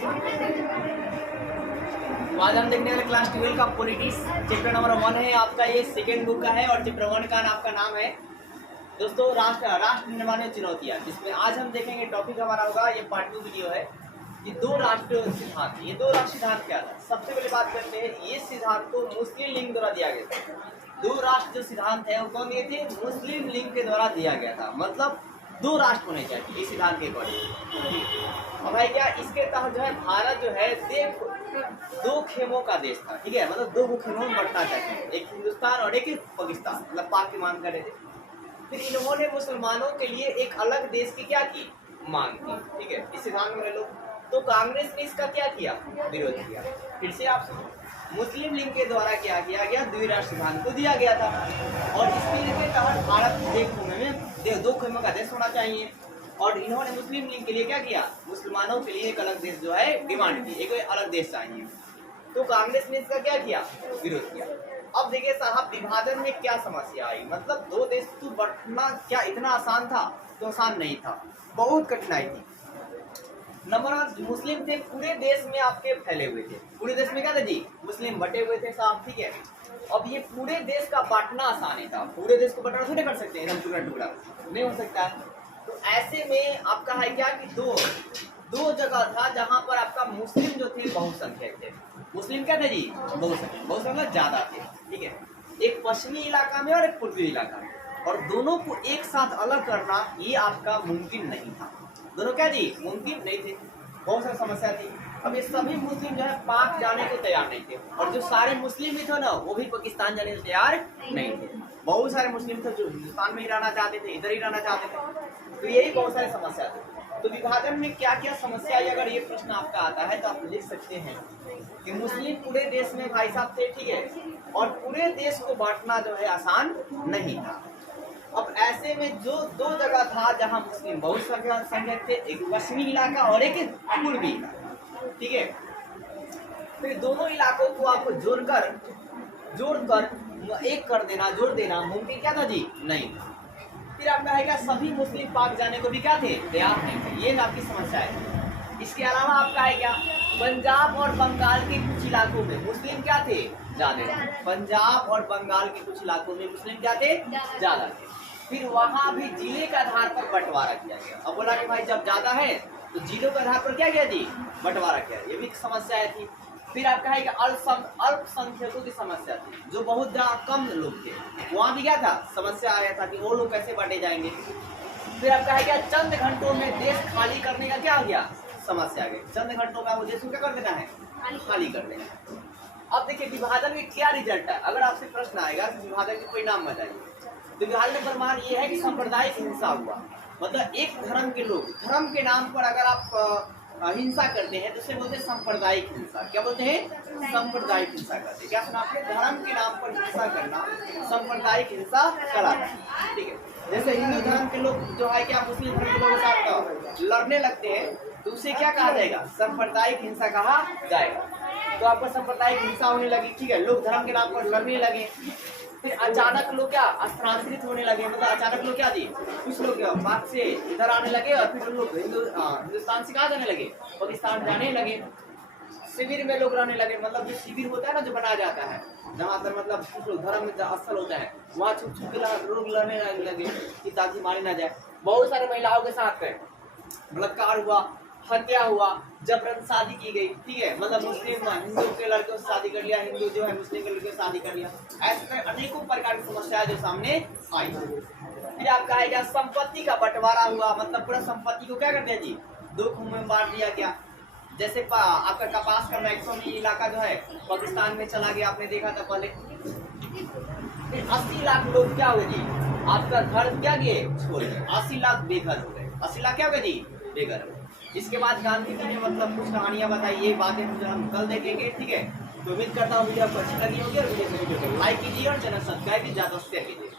तो आज हम देखने वाले क्लास 12 का पॉलिटिक्स चैप्टर नंबर 1 है आपका। ये सेकेंड बुक का है और चैप्टर 1 का आपका नाम है दोस्तों राष्ट्र निर्माण चुनौतियाँ, जिसमें आज हम देखेंगे टॉपिक हमारा होगा, ये पार्ट 2 वीडियो है कि दो राष्ट्र सिद्धांत। ये दो राष्ट्र सिद्धांत क्या था? सबसे पहले बात करते हैं, ये सिद्धांत को मुस्लिम लीग द्वारा दिया गया था। दो राष्ट्र जो सिद्धांत है वो कौन दिए थे? मुस्लिम लीग के द्वारा दिया गया था। मतलब दो राष्ट्र होने चाहिए इस सिद्धांत के अकॉर्डिंग। और भाई क्या इसके तहत जो है भारत जो है दो खेमों का देश था, ठीक है। मतलब दो खेमों में बंटना चाहिए, एक हिंदुस्तान और एक पाकिस्तान, मतलब पाक की मांग कर रहे थे। फिर इन्होंने मुसलमानों के लिए एक अलग देश की क्या की मांग की, ठीक है। इस सिद्धांत में लोग तो कांग्रेस ने इसका क्या किया? विरोध किया। फिर से आप सुनो, मुस्लिम लीग के द्वारा क्या किया गया? द्विराष्ट्र सिद्धांत को दिया गया था और इसके तहत भारत दो खेमों का देश होना चाहिए। और इन्होंने मुस्लिम लीग के लिए क्या किया? मुसलमानों के लिए एक अलग देश जो है डिमांड की, एक अलग देश चाहिए। तो कांग्रेस ने इसका क्या किया? विरोध किया। अब देखिए साहब, विभाजन में क्या समस्या आई? मतलब दो देश तो बंटना क्या इतना आसान था? तो आसान नहीं था, बहुत कठिनाई थी। नंबर 1 मुस्लिम थे पूरे देश में आपके फैले हुए थे। पूरे देश में क्या थे जी? मुस्लिम बटे हुए थे साहब, ठीक है। अब ये पूरे देश का बांटना आसान नहीं था। पूरे देश को बंटना थोड़ी कर सकते हैं, एकदम टुकड़ा टुकड़ा नहीं हो सकता है। तो ऐसे में आपका है क्या कि दो जगह था जहां पर आपका मुस्लिम जो थे बहुसंख्यक थे। मुस्लिम क्या थे जी? बहुसंख्यक ज्यादा थे, ठीक है। एक पश्चिमी इलाका में और एक पूर्वी इलाका में, और दोनों को एक साथ अलग करना ये आपका मुमकिन नहीं था। दोनों क्या जी? मुमकिन नहीं थे, बहुत सारी समस्या थी। अब ये सभी मुस्लिम जो है पाक जाने को तैयार नहीं थे, और जो सारे मुस्लिम भी थे ना वो भी पाकिस्तान जाने को तैयार नहीं थे। बहुत सारे मुस्लिम थे जो हिंदुस्तान में ही रहना चाहते थे, इधर ही रहना चाहते थे। तो यही बहुत सारी समस्या थी। तो विभाजन में क्या क्या समस्या है, अगर ये प्रश्न आपका आता है तो आप लिख सकते हैं कि मुस्लिम पूरे देश में भाई साहब थे, ठीक है, और पूरे देश को बांटना जो है आसान नहीं था। अब ऐसे में जो दो जगह था जहां मुस्लिम बहुसंख्यक थे, एक पश्चिमी इलाका और एक पूर्वी इलाका, ठीक है। फिर दोनों इलाकों को आपको जोड़कर एक कर देना, जोड़ देना मुमकिन क्या था जी? नहीं था। फिर आपका है क्या सभी मुस्लिम पाक जाने को भी क्या थे? तैयार नहीं थे। ये आपकी समस्या है। इसके अलावा आपका है क्या पंजाब और बंगाल के कुछ इलाकों में मुस्लिम क्या थे? ज्यादा। पंजाब और बंगाल के कुछ इलाकों में मुस्लिम क्या थे? ज्यादा थे। फिर वहां भी जिले के आधार पर बंटवारा किया गया। अब बोला कि भाई जब ज्यादा है तो जिलों के आधार पर क्या किया जी? बंटवारा किया। ये भी समस्या थी। फिर आपका है कि अल्पसंख्यकों की समस्या थी, जो बहुत कम लोग थे, वहाँ भी क्या था? समस्या आया था कि वो लोग कैसे बांटे जाएंगे। फिर आपका है क्या चंद घंटों में देश खाली करने का क्या हो गया? समस्या आ गई। चंद घंटों में वो देश को क्या कर देना है? खाली कर देना। अब देखिए विभाजन में क्या रिजल्ट है। अगर आपसे प्रश्न आएगा कि विभाजन के परिणाम बताइए, तो विभाजन का परिणाम ये है कि सांप्रदायिक हिंसा हुआ। मतलब एक धर्म के लोग धर्म के नाम पर अगर आप हिंसा करते हैं तो उसे बोलते हैं सांप्रदायिक हिंसा। क्या बोलते हैं? सांप्रदायिक हिंसा करते हैं। क्या सुना आपने? धर्म के नाम पर हिंसा करना सांप्रदायिक हिंसा कराना, ठीक है। जैसे हिंदू धर्म के लोग जो है क्या मुस्लिम धर्म के लोगों के साथ लड़ने लगते हैं तो उसे क्या कहा जाएगा? सांप्रदायिक हिंसा कहा जाएगा। तो आपको सांप्रदायिक हिंसा होने लगी, ठीक है। लोग धर्म के नाम पर लड़ने लगे। फिर अचानक लोग क्या स्थानांतरित होने लगे। मतलब अचानक लोग क्या जी? कुछ लोग पाक से इधर आने लगे और फिर लोग हिंदुस्तान से कहाँ जाने लगे? पाकिस्तान जाने लगे। शिविर में लोग रहने लगे। मतलब जो शिविर होता है ना, जो बनाया जाता है जहाँ पर मतलब कुछ लोग धर्म में असल होता है, वहाँ छुप छुप के लोग लड़ने लगे कि ताकि मारी ना जाए। बहुत सारे महिलाओं के साथ में बलात्कार हुआ, हत्या हुआ, जबरन शादी की गई, ठीक है। मतलब मुस्लिम हिंदू के लड़कों से शादी कर लिया, हिंदू जो है मुस्लिम के लड़के से शादी कर लिया। ऐसे अनेकों प्रकार की समस्याएं जो सामने आई। फिर आपका है क्या संपत्ति का बंटवारा हुआ। मतलब पूरा संपत्ति को क्या कर दिया जी? दो खूह में बांट दिया गया। जैसे आपका कपास का मैक्सिमम इलाका जो है पाकिस्तान में चला गया, आपने देखा था पहले। फिर 80 लाख लोग क्या हुए जी? आपका घर क्या गए? छोड़ गए। 80 लाख बेघर हो गए। 80 लाख क्या हो गए जी? बेघर हो गए। इसके बाद गांधी जी ने मतलब कुछ कहानियां बताई। ये बातें हम कल देखेंगे, ठीक है। तो उम्मीद करता हूँ वीडियो आपको अच्छी लगी होगी और वीडियो को लाइक कीजिए और चैनल सब्सक्राइब कीजिए, ज़्यादा शेयर कीजिए।